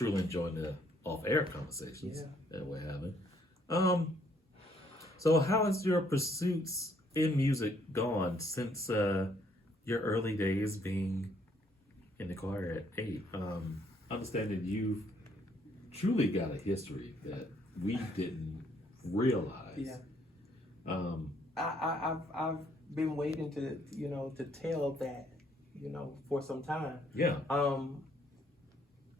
truly enjoying the off-air conversations that we're having. So how has your pursuits in music gone since your early days being in the choir at 8? Understand that you've truly got a history that we didn't realize. Yeah. I've been waiting to to tell that for some time. Yeah.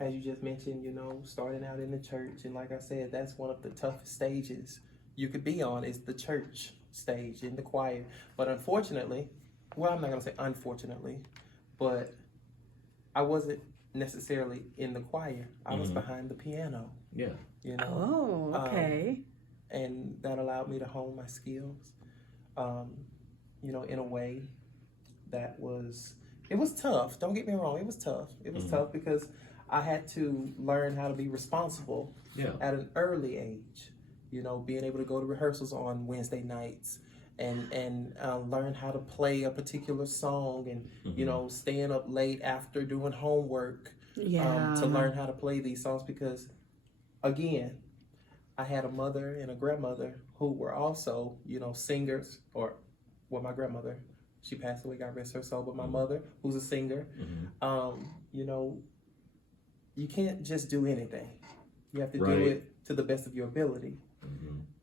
As you just mentioned, starting out in the church, and like I said, that's one of the toughest stages you could be on, is the church stage in the choir. But unfortunately, well, I'm not gonna say unfortunately, but I wasn't necessarily in the choir. I was behind the piano. Yeah. Oh, okay. And that allowed me to hone my skills, in a way that it was tough. Don't get me wrong, it was tough. It was tough because I had to learn how to be responsible at an early age. Being able to go to rehearsals on Wednesday nights and learn how to play a particular song, and staying up late after doing homework to learn how to play these songs, because again, I had a mother and a grandmother who were also singers. My grandmother, she passed away, God rest her soul, but my mother, who's a singer, you can't just do anything. You have to do it to the best of your ability.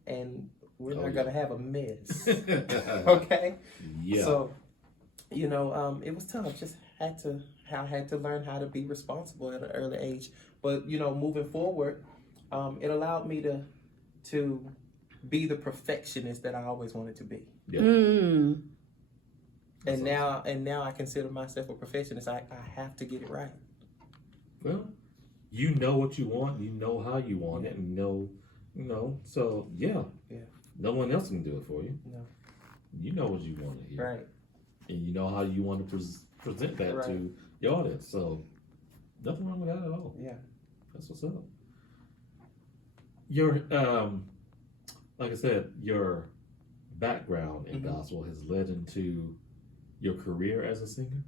And we're not going to have a mess. Okay? Yeah. So, it was tough. I had to learn how to be responsible at an early age. But, moving forward, it allowed me to be the perfectionist that I always wanted to be. Yeah. And now I consider myself a perfectionist. I have to get it right. Well, you know what you want, you know how you want it, and so yeah. No one else can do it for you. No. You know what you want to hear. Right. And you know how you want to present that to the audience. So nothing wrong with that at all. Yeah. That's what's up. Your like I said, your background in gospel has led into your career as a singer?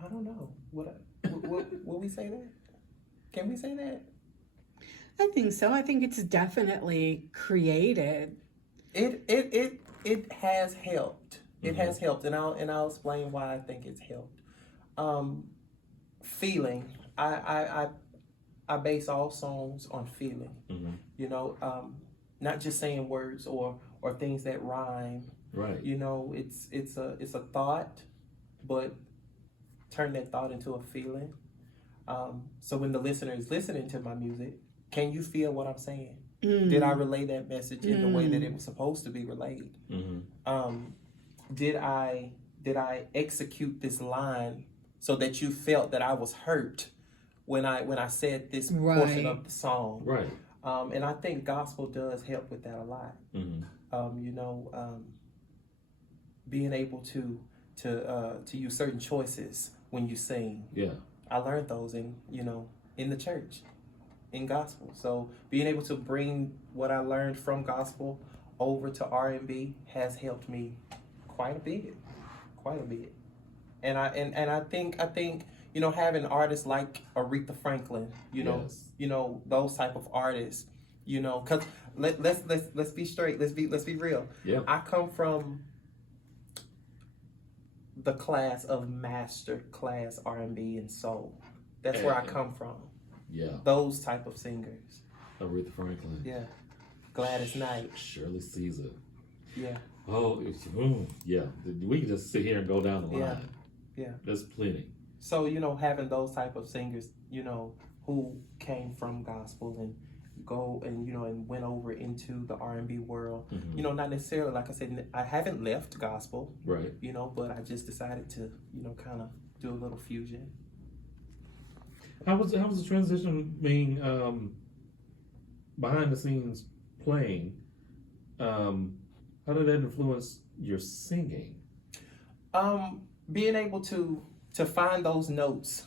I don't know. Will we say that? Can we say that? I think so. I think it's definitely created. It has helped. It has helped, and I'll explain why I think it's helped. Feeling. I base all songs on feeling. Not just saying words or things that rhyme. Right. It's a thought, but turn that thought into a feeling. So when the listener is listening to my music, can you feel what I'm saying? Did I relay that message in the way that it was supposed to be relayed? Did I execute this line so that you felt that I was hurt when I said this portion of the song? Right. And I think gospel does help with that a lot. Being able to use certain choices when you sing. Yeah. I learned those in the church, in gospel. So being able to bring what I learned from gospel over to R&B has helped me quite a bit. And I think having artists like Aretha Franklin, those type of artists, because let's be straight, let's be real. Yeah. I come from the class of master class R&B and soul. That's where I come from. Yeah. Those type of singers. Aretha Franklin. Yeah. Gladys Knight. Shirley Caesar. Yeah. Oh, yeah. We can just sit here and go down the line. Yeah. There's plenty. So, having those type of singers, who came from gospel and go and, and went over into the R&B world, not necessarily, like I said, I haven't left gospel, right? But I just decided to, kind of do a little fusion. How was the transition being behind the scenes playing? How did that influence your singing? Being able to find those notes,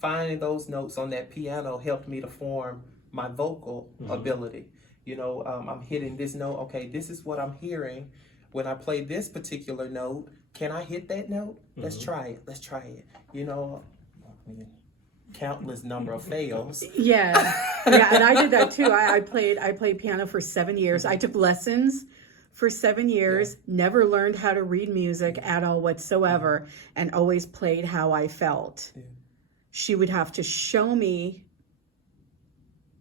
finding those notes on that piano helped me to form my vocal ability. I'm hitting this note. Okay, this is what I'm hearing when I play this particular note. Can I hit that note? Let's try it. countless number of fails. Yeah, yeah, and I did that too. I played piano for 7 years. I took lessons for 7 years. Never learned how to read music at all whatsoever, and always played how I felt. Yeah. She would have to show me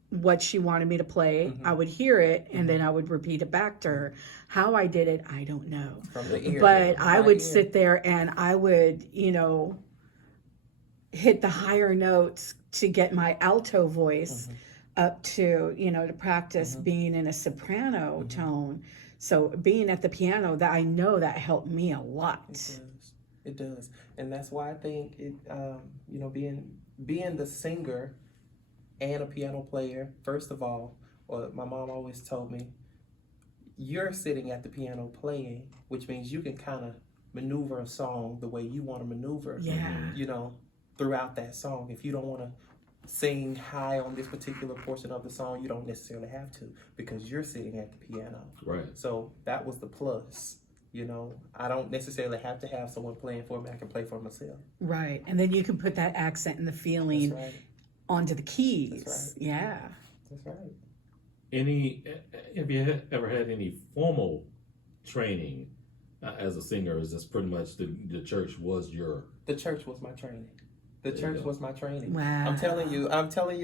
what she wanted me to play. I would hear it, and then I would repeat it back to her. How I did it, I don't know. From the ear. But I Right would ear. sit there and I would, hit the higher notes to get my alto voice up to, to practice being in a soprano tone. So being at the piano, that I know that helped me a lot. It does. And that's why I think it, being the singer and a piano player, first of all, my mom always told me, you're sitting at the piano playing, which means you can kind of maneuver a song the way you want to maneuver, Yeah. Throughout that song. If you don't want to sing high on this particular portion of the song, you don't necessarily have to, because you're sitting at the piano. Right. So that was the plus. I don't necessarily have to have someone playing for me. I can play for myself. Right. And then you can put that accent and the feeling That's right. onto the keys. That's right. Yeah. That's right. Have you ever had any formal training as a singer? Is this pretty much the church was your? The church was my training. The There you church go. was my training. Wow. I'm telling you,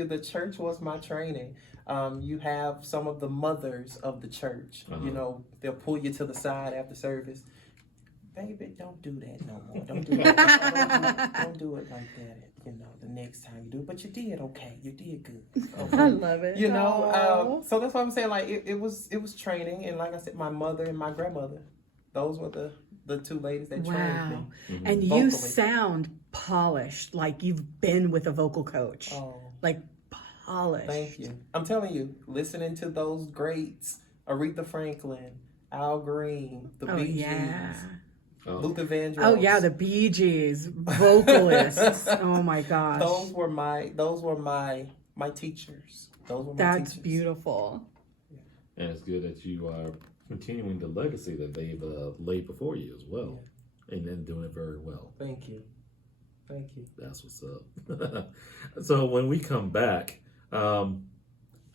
the church was my training. You have some of the mothers of the church. They'll pull you to the side after service. Baby, don't do that no more. Don't do that. Don't do it like that. The next time you do it. But you did okay. You did good. Okay. I love it. Aw. So that's what I'm saying. Like it was training, and like I said, my mother and my grandmother, those were the two ladies that trained me. Wow. And you Vocally. sound polished, like you've been with a vocal coach. Oh. Like polished. Thank you. I'm telling you, listening to those greats, Aretha Franklin, Al Green, the Oh, Bee Gees, yeah. Luther Vandross. Oh, yeah, the Bee Gees, vocalists. Oh, my gosh. Those were my teachers. Those were my That's teachers. beautiful. And it's good that you are continuing the legacy that they've laid before you as well, and then doing it very well. Thank you. Thank you. That's what's up. So when we come back, I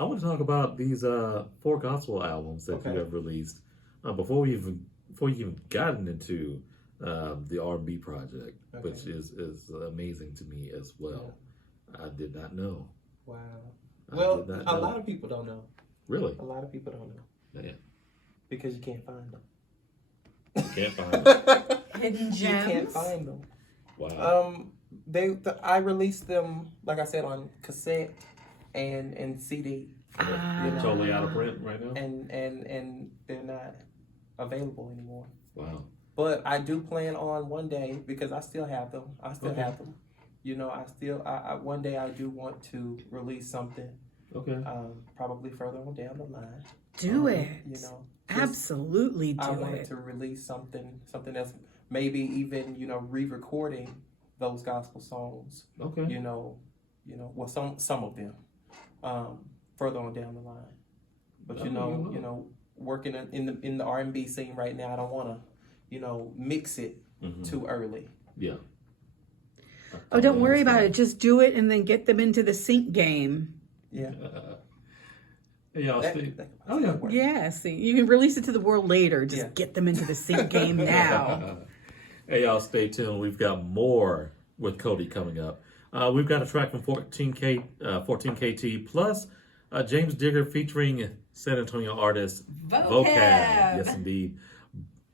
want to talk about these 4 gospel albums that you have released. Before you even gotten into the R&B project, which is amazing to me as well. I did not know. Wow. I Well, did not a know. lot of people don't know. Really? A lot of people don't know. Yeah. Because you can't find them. You can't find it. Hidden You can't find them. Wow. I released them, like I said, on cassette and CD, They're totally out of print right now? and they're not available anymore. Wow. But I do plan on one day, because I still have them. Okay. Have them. I one day I do want to release something. Okay. Probably further on down the line. Do it. Just- Absolutely I do wanted it. to release something that's maybe even re-recording those gospel songs. Okay. Well, some of them further on down the line. But working in the R&B scene right now, I don't want to mix it too early. Yeah. Oh, don't worry about it. Just do it and then get them into the sync game. Yeah. Hey, y'all, Steve. Oh, that yeah. works. Yeah, see, you can release it to the world later. Just get them into the sync game now. Hey, y'all, stay tuned. We've got more with Cody coming up. We've got a track from 14KT plus James Digger featuring San Antonio artist Vocab. Yes, indeed.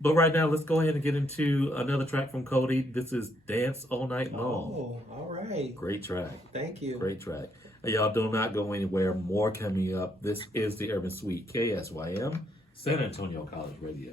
But right now, let's go ahead and get into another track from Cody. This is Dance All Night Long. Oh, all right. Great track. Thank you. Great track. Hey, y'all, do not go anywhere. More coming up. This is the Urban Suite, KSYM, San Antonio College Radio.